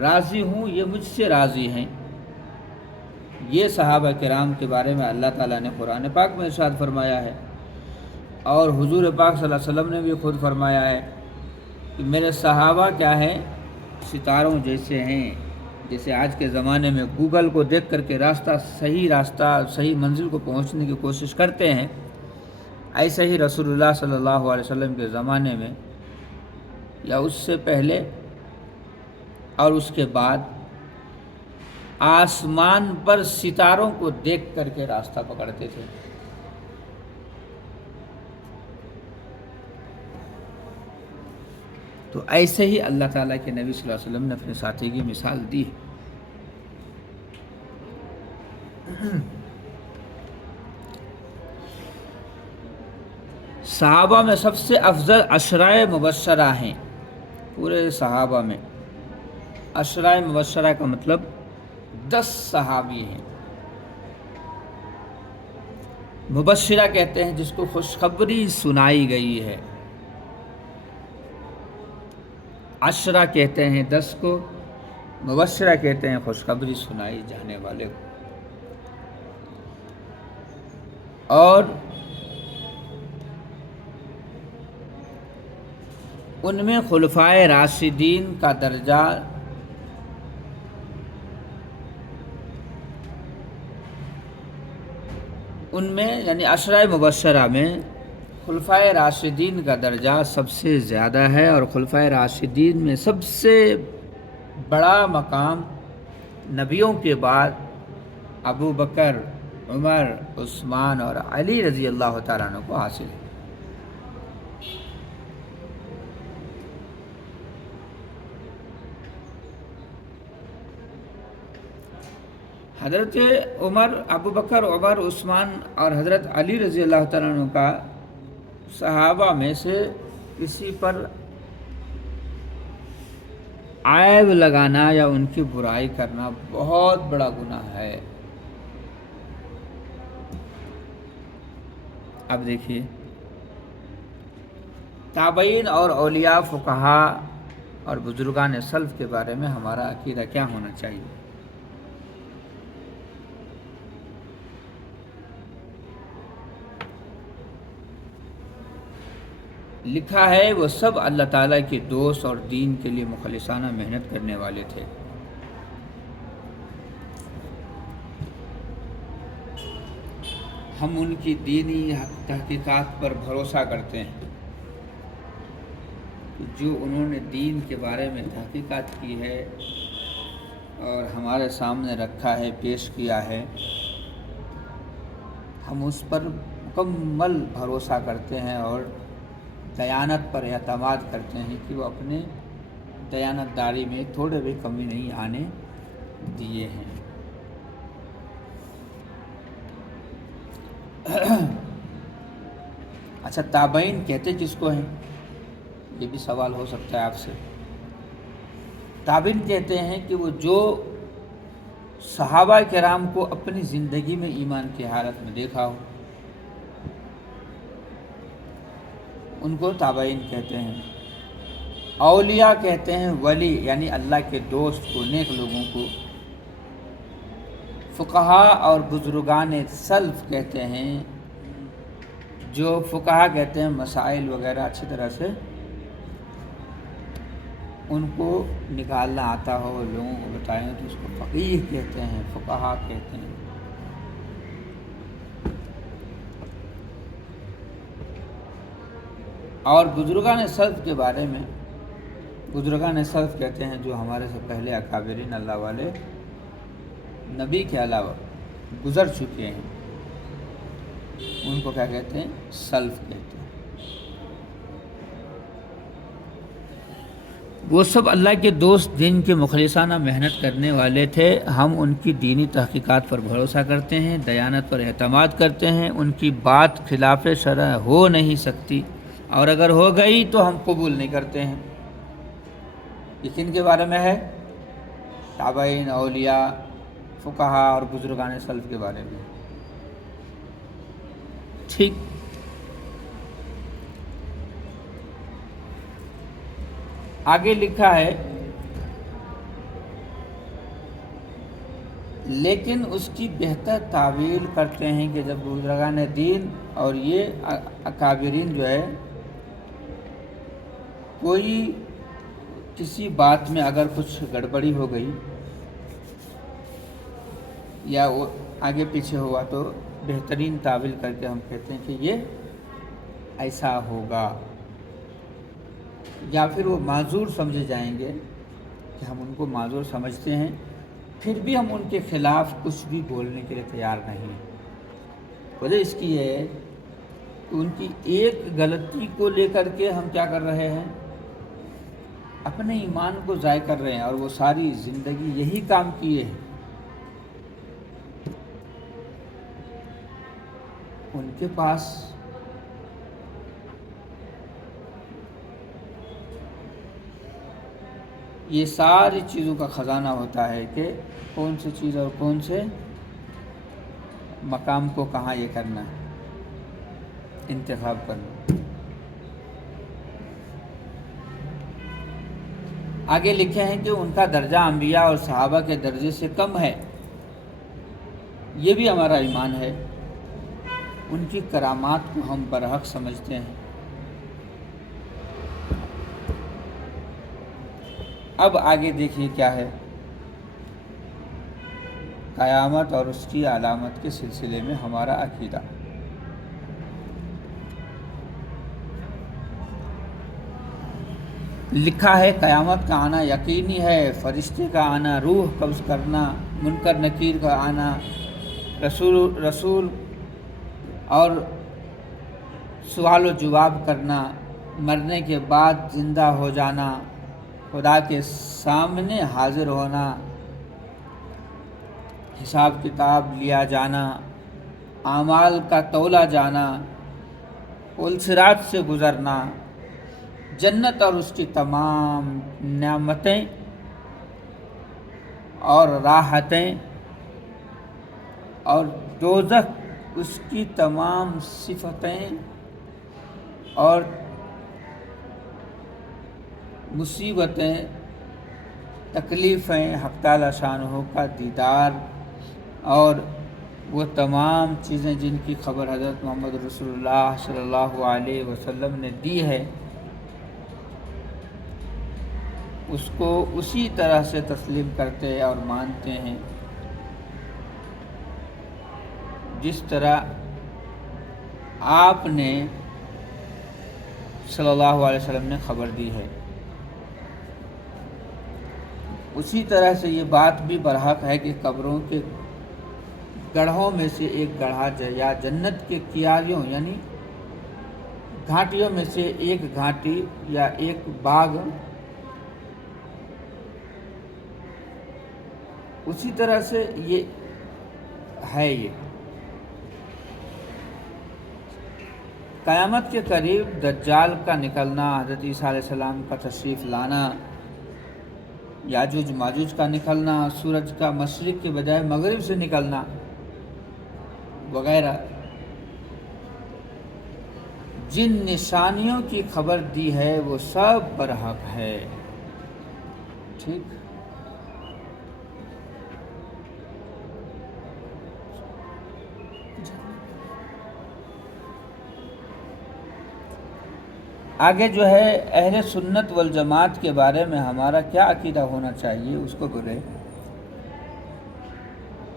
راضی ہوں، یہ مجھ سے راضی ہیں۔ یہ صحابہ کرام کے بارے میں اللہ تعالیٰ نے قرآن پاک میں ارشاد فرمایا ہے، اور حضور پاک صلی اللہ علیہ وسلم نے بھی خود فرمایا ہے کہ میرے صحابہ کیا ہیں، ستاروں جیسے ہیں۔ جیسے آج کے زمانے میں گوگل کو دیکھ کر کے صحیح منزل کو پہنچنے کی کوشش کرتے ہیں، ایسے ہی رسول اللہ صلی اللہ علیہ وسلم کے زمانے میں یا اس سے پہلے اور اس کے بعد آسمان پر ستاروں کو دیکھ کر کے راستہ پکڑتے تھے۔ تو ایسے ہی اللہ تعالیٰ کے نبی صلی اللہ علیہ وسلم نے اپنے ساتھی کی مثال دی ہے۔ صحابہ میں سب سے افضل عشرۂ مبشرہ ہیں، پورے صحابہ میں عشرۂ مبشرہ کا مطلب 10 صحابی ہیں۔ مبشرہ کہتے ہیں جس کو خوشخبری سنائی گئی ہے، عشرہ کہتے ہیں 10 کو، مبشرہ کہتے ہیں خوشخبری سنائی جانے والے کو۔ اور ان میں خلفائے راشدین کا درجہ ان میں، یعنی عشرۂ مبشرہ میں خلفائے راشدین کا درجہ سب سے زیادہ ہے، اور خلفائے راشدین میں سب سے بڑا مقام نبیوں کے بعد ابو بکر، عمر، عثمان اور علی رضی اللہ تعالیٰ عنہ کو حاصل ہے۔ حضرت ابو بکر، عمر، عثمان اور حضرت علی رضی اللہ تعالیٰ عنہ کا صحابہ میں سے کسی پر عیب لگانا یا ان کی برائی کرنا بہت بڑا گناہ ہے۔ اب دیکھیے، تابعین اور اولیاء، فقہا اور بزرگان سلف کے بارے میں ہمارا عقیدہ کیا ہونا چاہیے؟ لکھا ہے وہ سب اللہ تعالیٰ کے دوست اور دین کے لیے مخلصانہ محنت کرنے والے تھے۔ ہم ان کی دینی تحقیقات پر بھروسہ کرتے ہیں، کہ جو انہوں نے دین کے بارے میں تحقیقات کی ہے اور ہمارے سامنے رکھا ہے، پیش کیا ہے، ہم اس پر مکمل بھروسہ کرتے ہیں اور دیانت پر اعتماد کرتے ہیں کہ وہ اپنے دیانت داری میں تھوڑے بھی کمی نہیں آنے دیے ہیں۔ اچھا، تابعین کہتے کس کو ہیں؟ یہ بھی سوال ہو سکتا ہے آپ سے۔ تابعین کہتے ہیں کہ وہ جو صحابہ کرام کو اپنی زندگی میں ایمان کی حالت میں دیکھا ہو، ان کو تابعین کہتے ہیں۔ اولیاء کہتے ہیں ولی، یعنی اللہ کے دوست کو، نیک لوگوں کو۔ فقہاء اور بزرگان سلف کہتے ہیں، جو فقہاء کہتے ہیں مسائل وغیرہ اچھی طرح سے ان کو نکالنا آتا ہو، لوگوں کو بتائیں تو اس کو فقیہ کہتے ہیں، فقہاء کہتے ہیں۔ اور بزرگان سلف کے بارے میں، بزرگان سلف کہتے ہیں جو ہمارے سے پہلے اکابرین اللہ والے نبی کے علاوہ گزر چکے ہیں، ان کو کیا کہتے ہیں؟ سلف کہتے ہیں۔ وہ سب اللہ کے دوست، دین کے مخلصانہ محنت کرنے والے تھے۔ ہم ان کی دینی تحقیقات پر بھروسہ کرتے ہیں، دیانت پر اعتماد کرتے ہیں، ان کی بات خلاف شرع ہو نہیں سکتی، اور اگر ہو گئی تو ہم قبول نہیں کرتے ہیں۔ یہ کن کے بارے میں ہے؟ تابعین، اولیاء، فقہاء اور بزرگان سلف کے بارے میں۔ ٹھیک، آگے لکھا ہے لیکن اس کی بہتر تعویل کرتے ہیں کہ جب بزرگان دین اور یہ اکابرین جو ہے، کوئی کسی بات میں اگر کچھ گڑبڑی ہو گئی یا وہ آگے پیچھے ہوا تو بہترین تعویل کر کے ہم کہتے ہیں کہ یہ ایسا ہوگا، یا پھر وہ معذور سمجھے جائیں گے کہ ہم ان کو معذور سمجھتے ہیں، پھر بھی ہم ان کے خلاف کچھ بھی بولنے کے لیے تیار نہیں ہیں۔ وجہ اس کی ہے کہ ان کی ایک غلطی کو لے کر کے ہم کیا کر رہے ہیں؟ اپنے ایمان کو ضائع کر رہے ہیں، اور وہ ساری زندگی یہی کام کیے ہیں۔ ان کے پاس یہ ساری چیزوں کا خزانہ ہوتا ہے کہ کون سی چیز اور کون سے مقام کو کہاں یہ کرنا ہے، انتخاب کرنا۔ آگے لکھے ہیں کہ ان کا درجہ انبیاء اور صحابہ کے درجے سے کم ہے، یہ بھی ہمارا ایمان ہے۔ ان کی کرامات کو ہم برحق سمجھتے ہیں۔ اب آگے دیکھیے کیا ہے، قیامت اور اس کی علامت کے سلسلے میں ہمارا عقیدہ۔ لکھا ہے قیامت کا آنا یقینی ہے، فرشتے کا آنا، روح قبض کرنا، منکر نکیر کا آنا، رسول اور سوال و جواب کرنا، مرنے کے بعد زندہ ہو جانا، خدا کے سامنے حاضر ہونا، حساب کتاب لیا جانا، اعمال کا تولا جانا، الصراط سے گزرنا، جنت اور اس کی تمام نعمتیں اور راحتیں، اور دوزخ اس کی تمام صفتیں اور مصیبتیں، تکلیفیں، حق تعالی شانہ کا دیدار، اور وہ تمام چیزیں جن کی خبر حضرت محمد رسول اللہ صلی اللہ علیہ وسلم نے دی ہے، اس کو اسی طرح سے تسلیم کرتے اور مانتے ہیں جس طرح آپ نے صلی اللہ علیہ وسلم نے خبر دی ہے۔ اسی طرح سے یہ بات بھی برحق ہے کہ قبروں کے گڑھوں میں سے ایک گڑھا یا جنت کے کیاریوں یعنی گھاٹیوں میں سے ایک گھاٹی یا ایک باغ، اسی طرح سے یہ ہے۔ یہ قیامت کے قریب دجال کا نکلنا، حضرت عیسیٰ علیہ السلام کا تشریف لانا، یاجوج ماجوج کا نکلنا، سورج کا مشرق کے بجائے مغرب سے نکلنا وغیرہ جن نشانیوں کی خبر دی ہے وہ سب برحق ہے۔ ٹھیک، آگے جو ہے اہل سنت والجماعت کے بارے میں ہمارا کیا عقیدہ ہونا چاہیے اس کو بولے۔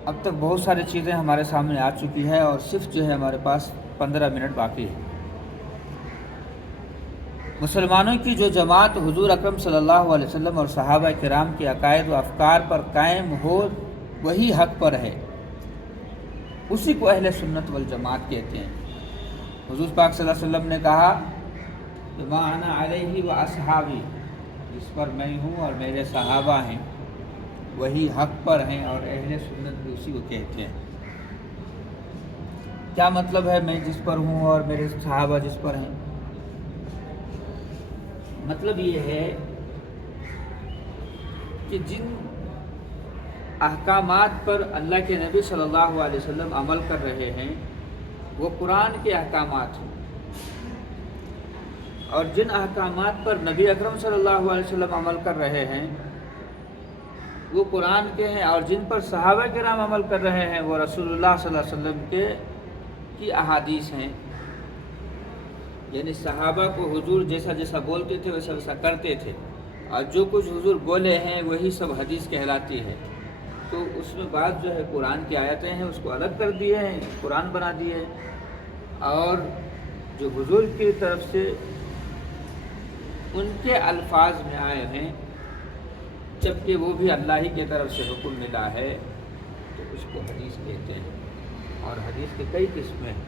اب تک بہت ساری چیزیں ہمارے سامنے آ چکی ہے اور صرف جو ہے ہمارے پاس 15 منٹ باقی ہے۔ مسلمانوں کی جو جماعت حضور اکرم صلی اللہ علیہ وسلم اور صحابہ کرام کے عقائد و افکار پر قائم ہو وہی حق پر ہے، اسی کو اہل سنت والجماعت کہتے ہیں۔ حضور پاک صلی اللہ علیہ وسلم نے کہا کہ ما انا علیہ و اصحابی، جس پر میں ہوں اور میرے صحابہ ہیں وہی حق پر ہیں، اور اہل سنت بھی اسی کو کہتے ہیں۔ کیا مطلب ہے میں جس پر ہوں اور میرے صحابہ جس پر ہیں؟ مطلب یہ ہے کہ جن احکامات پر اللہ کے نبی صلی اللہ علیہ وسلم عمل کر رہے ہیں وہ قرآن کے احکامات ہیں، اور جن احکامات پر نبی اکرم صلی اللہ علیہ وسلم عمل کر رہے ہیں وہ قرآن کے ہیں، اور جن پر صحابہ کرام عمل کر رہے ہیں وہ رسول اللہ صلی اللہ علیہ وسلم کی احادیث ہیں۔ یعنی صحابہ کو حضور جیسا جیسا بولتے تھے ویسا ویسا کرتے تھے، اور جو کچھ حضور بولے ہیں وہی سب حدیث کہلاتی ہے۔ تو اس میں بعض جو ہے قرآن کی آیتیں ہیں اس کو الگ کر دیے ہیں، قرآن بنا دیے ہیں، اور جو حضور کی طرف سے ان کے الفاظ میں آئے ہیں جبکہ وہ بھی اللہ ہی کی طرف سے حکم ملا ہے تو اس کو حدیث کہتے ہیں۔ اور حدیث کے کئی قسمیں ہیں،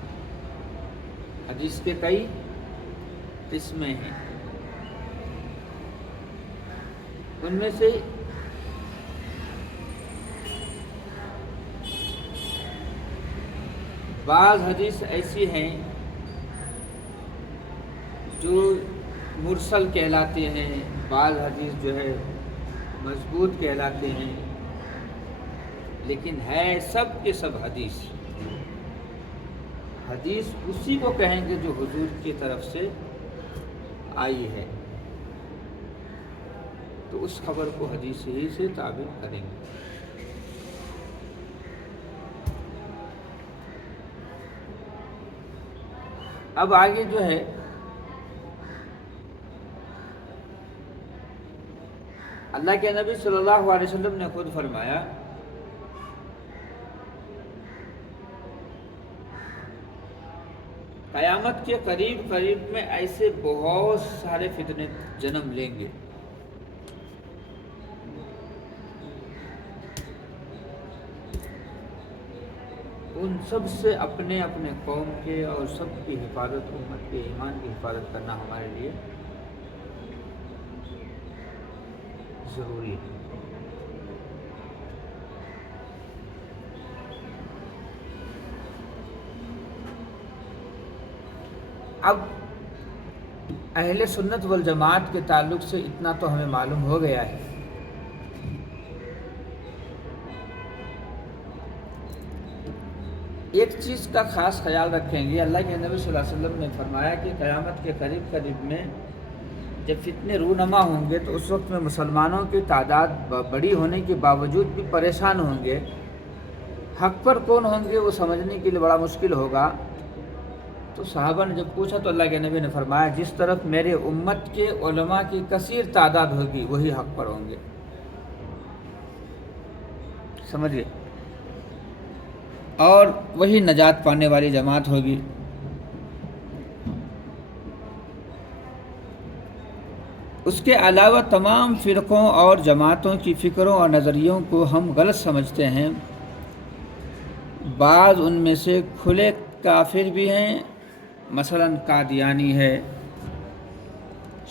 حدیث کے کئی قسمیں ہیں، ان میں سے بعض حدیث ایسی ہیں جو مرسل کہلاتے ہیں، بعض حدیث جو ہے مضبوط کہلاتے ہیں، لیکن ہے سب کے سب حدیث۔ حدیث اسی کو کہیں گے جو حضور کی طرف سے آئی ہے، تو اس خبر کو حدیث ہی سے تعبیر کریں گے۔ اب آگے جو ہے اللہ کے نبی صلی اللہ علیہ وسلم نے خود فرمایا قیامت کے قریب میں ایسے بہت سارے فتنے جنم لیں گے، ان سب سے اپنے اپنے قوم کے اور سب کی حفاظت، امت کے ایمان کی حفاظت کرنا ہمارے لیے ضروری ہے۔ اب اہل سنت والجماعت کے تعلق سے اتنا تو ہمیں معلوم ہو گیا ہے، ایک چیز کا خاص خیال رکھیں گے۔ اللہ کے نبی صلی اللہ علیہ وسلم نے فرمایا کہ قیامت کے قریب میں جب فتنے رونما ہوں گے تو اس وقت میں مسلمانوں کی تعداد بڑی ہونے کے باوجود بھی پریشان ہوں گے، حق پر کون ہوں گے وہ سمجھنے کے لیے بڑا مشکل ہوگا۔ تو صحابہ نے جب پوچھا تو اللہ کے نبی نے فرمایا جس طرف میرے امت کے علماء کی کثیر تعداد ہوگی وہی حق پر ہوں گے۔ سمجھے؟ اور وہی نجات پانے والی جماعت ہوگی۔ اس کے علاوہ تمام فرقوں اور جماعتوں کی فکروں اور نظریوں کو ہم غلط سمجھتے ہیں۔ بعض ان میں سے کھلے کافر بھی ہیں، مثلا قادیانی ہے،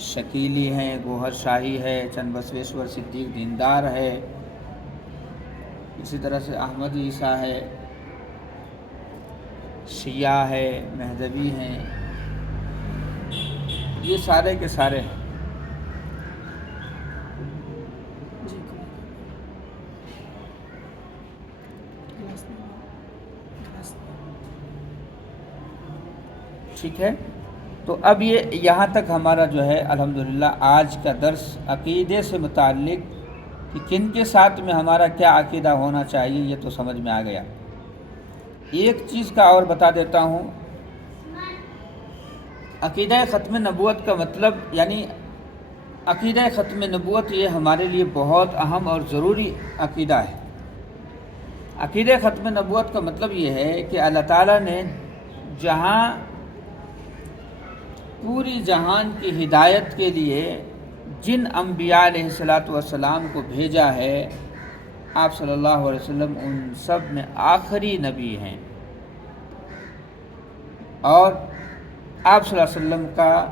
شکیلی ہیں، گوہر شاہی ہے، چند بسویشور صدیق دیندار ہے، اسی طرح سے احمد عیسیٰ ہے، شیعہ ہے، مہدوی ہیں، یہ سارے کے سارے ہیں۔ ٹھیک ہے، تو اب یہ یہاں تک ہمارا جو ہے الحمدللہ آج کا درس عقیدے سے متعلق کہ کن کے ساتھ میں ہمارا کیا عقیدہ ہونا چاہیے یہ تو سمجھ میں آ گیا۔ ایک چیز کا اور بتا دیتا ہوں، عقیدہ ختم نبوت کا مطلب یعنی عقیدہ ختم نبوت یہ ہمارے لیے بہت اہم اور ضروری عقیدہ ہے۔ عقیدہ ختم نبوت کا مطلب یہ ہے کہ اللہ تعالیٰ نے جہاں پوری جہان کی ہدایت کے لیے جن انبیاء علیہ الصلاۃ والسلام کو بھیجا ہے، آپ صلی اللہ علیہ وسلم ان سب میں آخری نبی ہیں، اور آپ صلی اللہ علیہ وسلم کا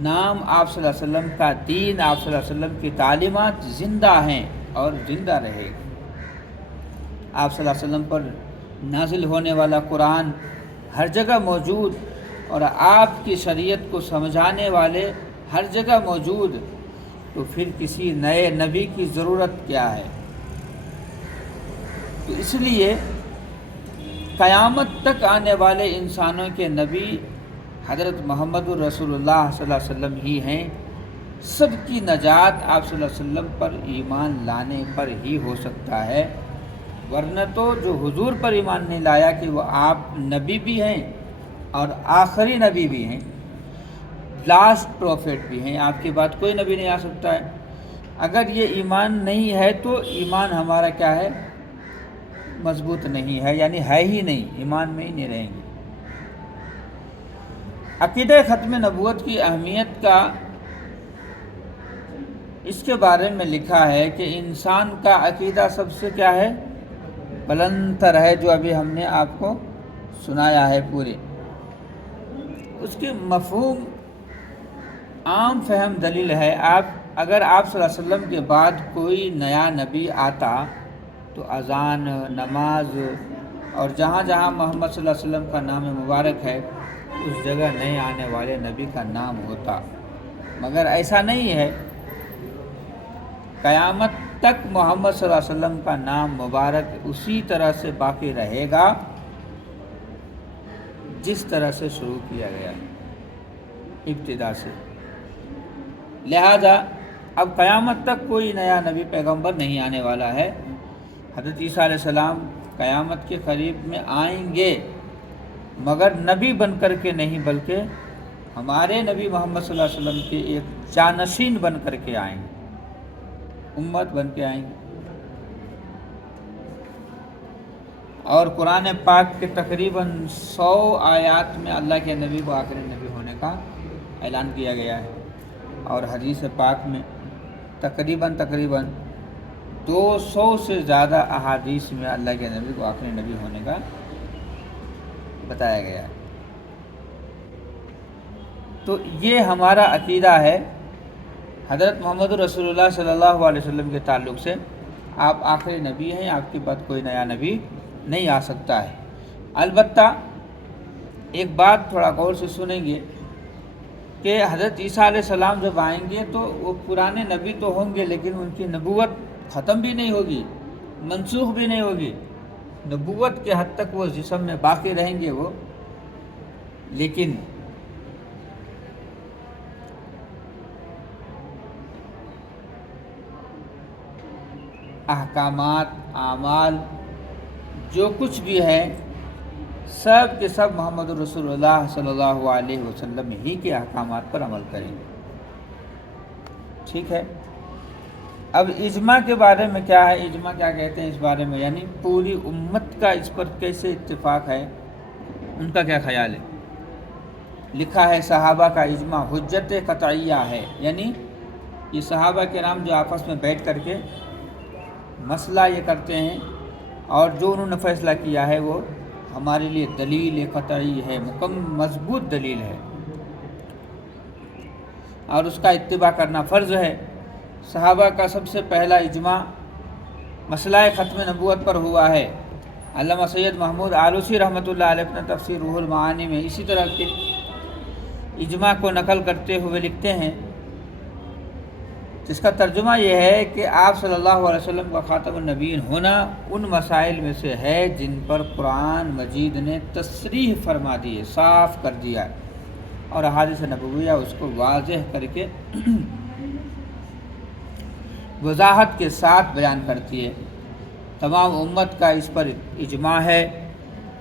نام، آپ صلی اللہ علیہ وسلم کا دین، آپ صلی اللہ علیہ وسلم کی تعلیمات زندہ ہیں اور زندہ رہے گی۔ آپ صلی اللہ علیہ وسلم پر نازل ہونے والا قرآن ہر جگہ موجود، اور آپ کی شریعت کو سمجھانے والے ہر جگہ موجود، تو پھر کسی نئے نبی کی ضرورت کیا ہے؟ تو اس لیے قیامت تک آنے والے انسانوں کے نبی حضرت محمد الرسول اللہ صلی اللہ علیہ وسلم ہی ہیں۔ سب کی نجات آپ صلی اللہ علیہ وسلم پر ایمان لانے پر ہی ہو سکتا ہے، ورنہ تو جو حضور پر ایمان نہیں لایا کہ وہ آپ نبی بھی ہیں اور آخری نبی بھی ہیں، لاسٹ پروفیٹ بھی ہیں، آپ کے بعد کوئی نبی نہیں آ سکتا ہے۔ اگر یہ ایمان نہیں ہے تو ایمان ہمارا کیا ہے؟ مضبوط نہیں ہے، یعنی ہے ہی نہیں، ایمان میں ہی نہیں رہیں گے۔ عقیدہ ختم نبوت کی اہمیت کا اس کے بارے میں لکھا ہے کہ انسان کا عقیدہ سب سے کیا ہے؟ بلند تر ہے، جو ابھی ہم نے آپ کو سنایا ہے پورے۔ اس کے مفہوم عام فہم دلیل ہے۔ اگر آپ صلی اللہ علیہ وسلم کے بعد کوئی نیا نبی آتا تو اذان، نماز اور جہاں جہاں محمد صلی اللہ علیہ وسلم کا نام مبارک ہے اس جگہ نئے آنے والے نبی کا نام ہوتا، مگر ایسا نہیں ہے۔ قیامت تک محمد صلی اللہ علیہ وسلم کا نام مبارک اسی طرح سے باقی رہے گا جس طرح سے شروع کیا گیا ابتدا سے۔ لہذا اب قیامت تک کوئی نیا نبی پیغمبر نہیں آنے والا ہے۔ حضرت عیسیٰ علیہ السلام قیامت کے قریب میں آئیں گے، مگر نبی بن کر کے نہیں، بلکہ ہمارے نبی محمد صلی اللہ علیہ وسلم کے ایک جانشین بن کر کے آئیں گے، امت بن کے آئیں گے۔ اور قرآن پاک کے تقریباً 100 آیات میں اللہ کے نبی کو آخری نبی ہونے کا اعلان کیا گیا ہے، اور حدیث پاک میں تقریباً 200 سے زیادہ احادیث میں اللہ کے نبی کو آخری نبی ہونے کا بتایا گیا ہے۔ تو یہ ہمارا عقیدہ ہے حضرت محمد رسول اللہ صلی اللہ علیہ وسلم کے تعلق سے۔ آپ آخری نبی ہیں، آپ کے بعد کوئی نیا نبی نہیں آ سکتا ہے۔ البتہ ایک بات تھوڑا غور سے سنیں گے کہ حضرت عیسیٰ علیہ السلام جب آئیں گے تو وہ پرانے نبی تو ہوں گے، لیکن ان کی نبوت ختم بھی نہیں ہوگی، منسوخ بھی نہیں ہوگی۔ نبوت کے حد تک وہ جسم میں باقی رہیں گے وہ، لیکن احکامات، اعمال، جو کچھ بھی ہے سب کے سب محمد رسول اللہ صلی اللہ علیہ وسلم ہی کے احکامات پر عمل کریں گے۔ ٹھیک ہے، اب اجماع کے بارے میں کیا ہے؟ اجماع کیا کہتے ہیں اس بارے میں؟ یعنی پوری امت کا اس پر کیسے اتفاق ہے، ان کا کیا خیال ہے؟ لکھا ہے صحابہ کا اجماع حجت قطعیہ ہے، یعنی یہ صحابہ کرام جو آپس میں بیٹھ کر کے مسئلہ یہ کرتے ہیں اور جو انہوں نے فیصلہ کیا ہے وہ ہمارے لیے دلیل قطعی ہے، مضبوط دلیل ہے اور اس کا اتباع کرنا فرض ہے۔ صحابہ کا سب سے پہلا اجماع مسئلہ ختم نبوت پر ہوا ہے۔ علامہ سید محمود آلوسی رحمۃ اللہ علیہ اپنے تفسیر روح المعانی میں اسی طرح کے اجماع کو نقل کرتے ہوئے لکھتے ہیں، جس کا ترجمہ یہ ہے کہ آپ صلی اللہ علیہ وسلم کا خاتم النبیین ہونا ان مسائل میں سے ہے جن پر قرآن مجید نے تصریح فرما دی ہے، صاف کر دیا ہے، اور احادیث نبویہ اس کو واضح کر کے وضاحت کے ساتھ بیان کرتی ہے۔ تمام امت کا اس پر اجماع ہے،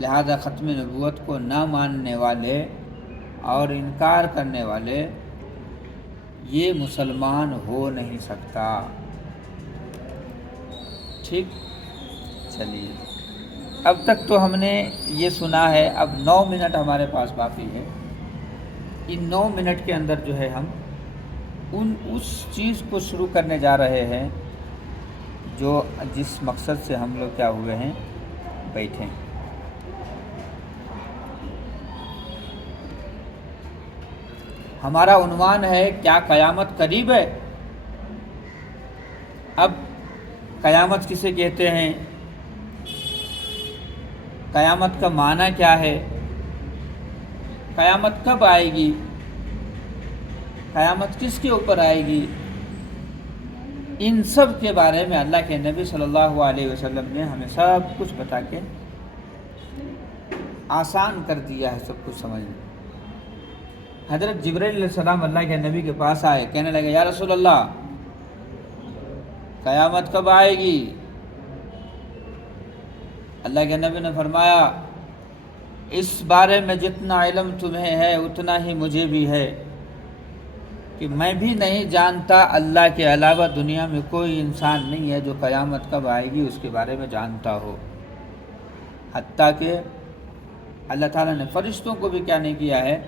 لہذا ختم نبوت کو نہ ماننے والے اور انکار کرنے والے یہ مسلمان ہو نہیں سکتا۔ ٹھیک، چلیے اب تک تو ہم نے یہ سنا ہے، اب 9 منٹ ہمارے پاس باقی ہے۔ ان 9 منٹ کے اندر جو ہے ہم اس چیز کو شروع کرنے جا رہے ہیں جو جس مقصد سے ہم لوگ کیا ہوئے ہیں، بیٹھے ہیں۔ ہمارا عنوان ہے کیا قیامت قریب ہے؟ اب قیامت کسے کہتے ہیں؟ قیامت کا معنی کیا ہے؟ قیامت کب آئے گی؟ قیامت کس کے اوپر آئے گی؟ ان سب کے بارے میں اللہ کے نبی صلی اللہ علیہ وسلم نے ہمیں سب کچھ بتا کے آسان کر دیا ہے سب کچھ سمجھنا۔ حضرت جبرائیل علیہ السلام اللہ کے نبی کے پاس آئے، کہنے لگے یا رسول اللہ قیامت کب آئے گی؟ اللہ کے نبی نے فرمایا اس بارے میں جتنا علم تمہیں ہے اتنا ہی مجھے بھی ہے، کہ میں بھی نہیں جانتا، اللہ کے علاوہ دنیا میں کوئی انسان نہیں ہے جو قیامت کب آئے گی اس کے بارے میں جانتا ہو۔ حتیٰ کہ اللہ تعالیٰ نے فرشتوں کو بھی کیا نہیں کیا ہے۔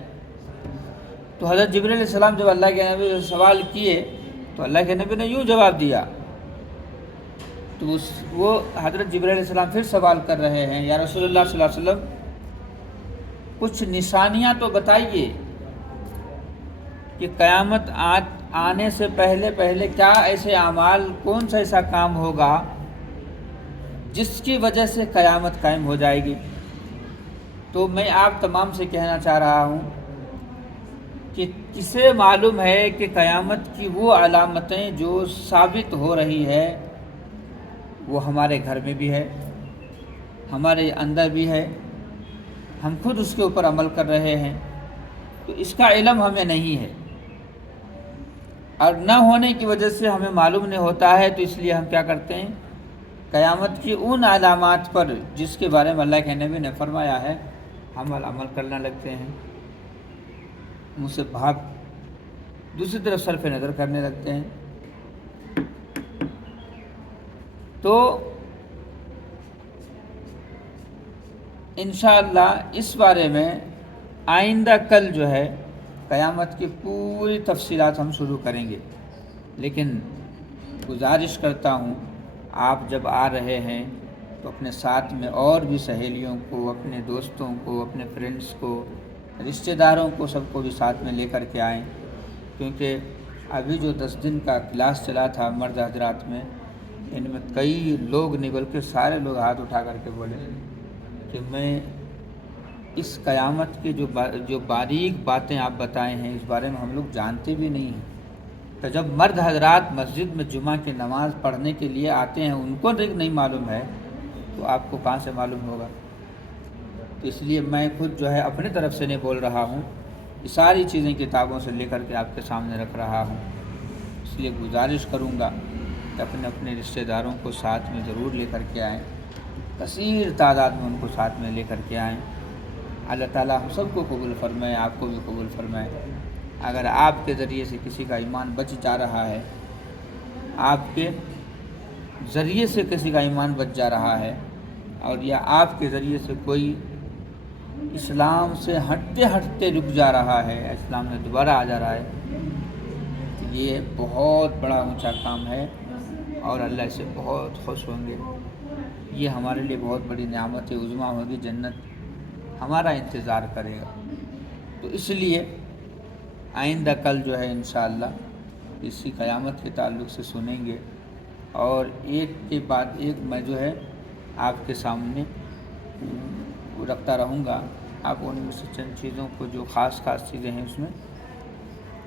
تو حضرت جبرائیل علیہ السلام جب اللہ کے نبی سے سوال کیے تو اللہ کے نبی نے یوں جواب دیا، تو وہ حضرت جبرائیل علیہ السلام پھر سوال کر رہے ہیں یا رسول اللہ صلی اللہ علیہ وسلم کچھ نشانیاں تو بتائیے کہ قیامت آنے سے پہلے کیا ایسے اعمال، کون سا ایسا کام ہوگا جس کی وجہ سے قیامت قائم ہو جائے گی۔ تو میں آپ تمام سے کہنا چاہ رہا ہوں کہ کسے معلوم ہے کہ قیامت کی وہ علامتیں جو ثابت ہو رہی ہے وہ ہمارے گھر میں بھی ہے، ہمارے اندر بھی ہے، ہم خود اس کے اوپر عمل کر رہے ہیں، تو اس کا علم ہمیں نہیں ہے، اور نہ ہونے کی وجہ سے ہمیں معلوم نہیں ہوتا ہے، تو اس لیے ہم کیا کرتے ہیں، قیامت کی ان علامات پر جس کے بارے میں اللہ کے نبی نے فرمایا ہے ہم عمل کرنے لگتے ہیں، منہ سے بھاگ دوسری طرف صرف نظر کرنے لگتے ہیں۔ تو انشاءاللہ اس بارے میں آئندہ کل جو ہے قیامت کی پوری تفصیلات ہم شروع کریں گے، لیکن گزارش کرتا ہوں آپ جب آ رہے ہیں تو اپنے ساتھ میں اور بھی سہیلیوں کو، اپنے دوستوں کو، اپنے فرینڈس کو، رشتہ داروں کو، سب کو بھی ساتھ میں لے کر کے آئیں، کیونکہ ابھی جو 10 دن کا کلاس چلا تھا مرد حضرات میں، ان میں کئی لوگ نہیں بلکہ سارے لوگ ہاتھ اٹھا کر کے بولے کہ میں اس قیامت کے جو باریک باتیں آپ بتائے ہیں اس بارے میں ہم لوگ جانتے بھی نہیں ہیں۔ تو جب مرد حضرات مسجد میں جمعہ کی نماز پڑھنے کے لیے آتے ہیں ان کو نہیں معلوم ہے تو آپ کو کہاں سے معلوم ہوگا؟ تو اس لیے میں خود جو ہے اپنے طرف سے نہیں بول رہا ہوں، یہ ساری چیزیں کتابوں سے لے کر کے آپ کے سامنے رکھ رہا ہوں، اس لیے گزارش کروں گا کہ اپنے رشتہ داروں کو ساتھ میں ضرور لے کر کے آئیں، کثیر تعداد میں ان کو ساتھ میں لے کر کے آئیں۔ اللہ تعالیٰ ہم سب کو قبول فرمائے، آپ کو بھی قبول فرمائے۔ اگر آپ کے ذریعے سے کسی کا ایمان بچ جا رہا ہے، آپ کے ذریعے سے کسی کا ایمان بچ جا رہا ہے، اور یا آپ کے ذریعے سے کوئی اسلام سے ہٹتے رک جا رہا ہے، اسلام میں دوبارہ آ جا رہا ہے، یہ بہت بڑا اونچا کام ہے اور اللہ سے بہت خوش ہوں گے۔ یہ ہمارے لیے بہت بڑی نعمت عظمیٰ ہوگی، جنت ہمارا انتظار کرے گا۔ تو اس لیے آئندہ کل جو ہے انشاءاللہ اسی قیامت کے تعلق سے سنیں گے، اور ایک کے بعد ایک میں جو ہے آپ کے سامنے رکھتا رہوں گا۔ آپ ان میں سے چند چیزوں کو جو خاص چیزیں ہیں اس میں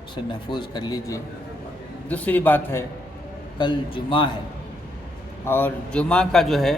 اسے محفوظ کر لیجئے۔ دوسری بات ہے، کل جمعہ ہے، اور جمعہ کا جو ہے